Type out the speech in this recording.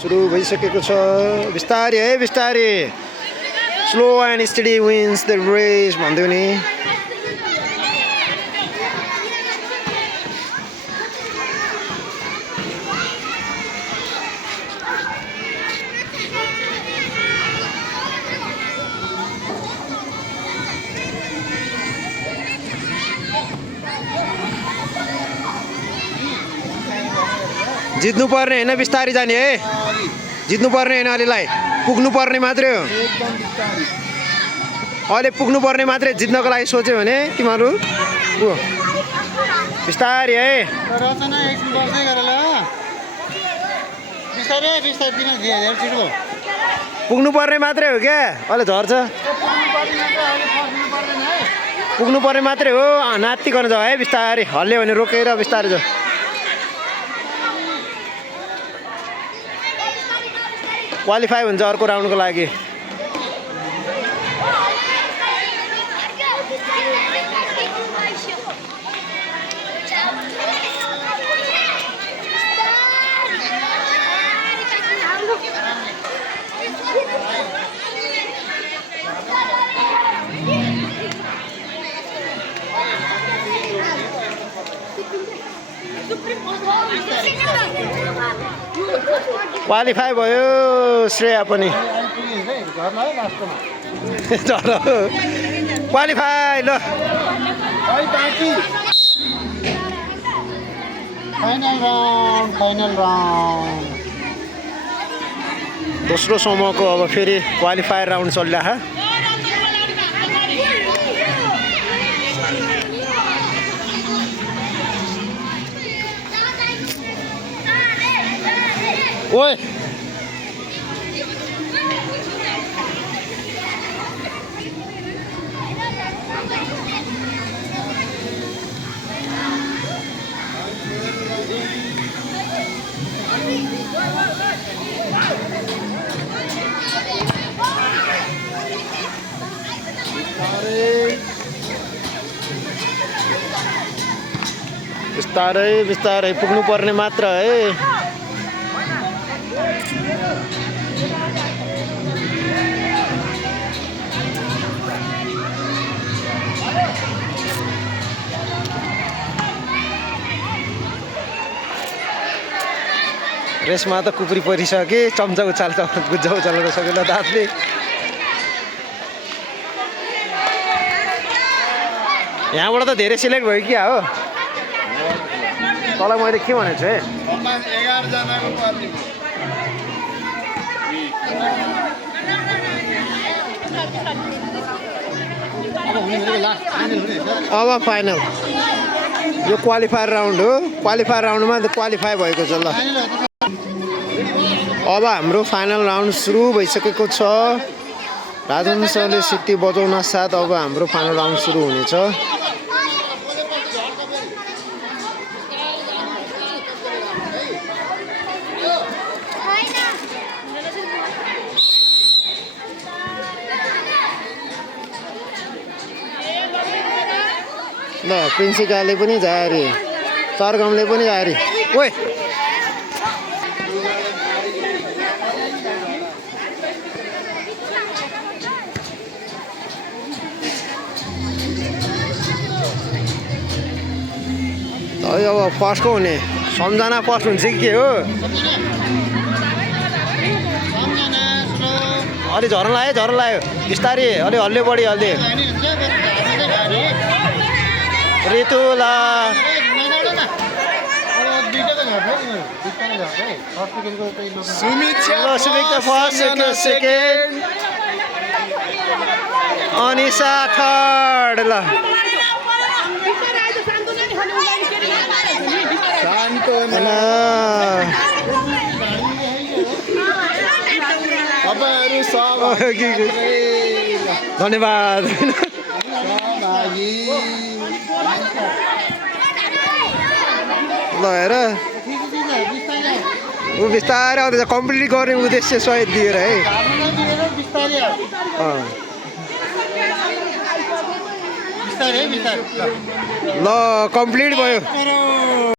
सुरु भइसकेको छ बिस्तारै है बिस्तारै slow and steady wins the race भन्दै नि जित्नु पर्ने हैन बिस्तारै जाने है जित्नु पर्ने हैन अलिलाई पुग्नु पर्ने मात्रै हो अहिले पुग्नु पर्ने मात्रै जित्नको लागि सोच्यो भने तिमीहरू बिस्तारै है रचना एकछिन बस्दै गर ल बिस्तारै बिस्तारै तिमी धेरै छिटो पुग्नु पर्ने मात्रै हो क्या अहिले झर्छ पुग्नु पर्ने मात्रै हो नाति गर्न जाऊ है बिस्तारै हल्ल्यो भने रोकेर बिस्तारै जाऊ क्वालिफाई हुन्छ अर्को राउन्डको लागि क्वालिफाई भयो श्रेया पनि क्वालिफाई ल फाइनल राउन्ड दोस्रो समूहको अब फेरि क्वालिफायर राउन्ड चलिरहेको ओए बिस्तारै बिस्तारै पुग्नु पर्ने मात्र है रेसमा त कुपुरी परिसके चम्चा उचाल्छ गुज्जा उचाल्न सकेन दाँतले यहाँबाट त धेरै सिलेक्ट भयो क्या हो तँलाई मैले के भनेको छु है 11 जनाको क्वालिटी अब फाइनल यो क्वालिफायर राउन्ड हो क्वालिफायर राउन्डमा त क्वालिफाई भएको छ ल अब हाम्रो फाइनल राउन्ड सुरु भइसकेको छ राजवंशले सिटी बजाउन साथ अब हाम्रो फाइनल राउन्ड सुरु हुनेछ ल प्रिन्सिकाले पनि जारी सरगमले पनि जारी ओए अब फर्स्टको हुने सम्झना फर्स्ट हुन्छ कि के हो अलि झर्न लाग्यो बिस्तारै अलि हल्लियो बढी हल्लियो ऋतुला Sumita first second Anisa third ल धन्यवाद ल हेर ऊ बिस्तारै आउँदैछ कम्प्लिट गर्ने उद्देश्य सहित दिएर है ल कम्प्लिट भयो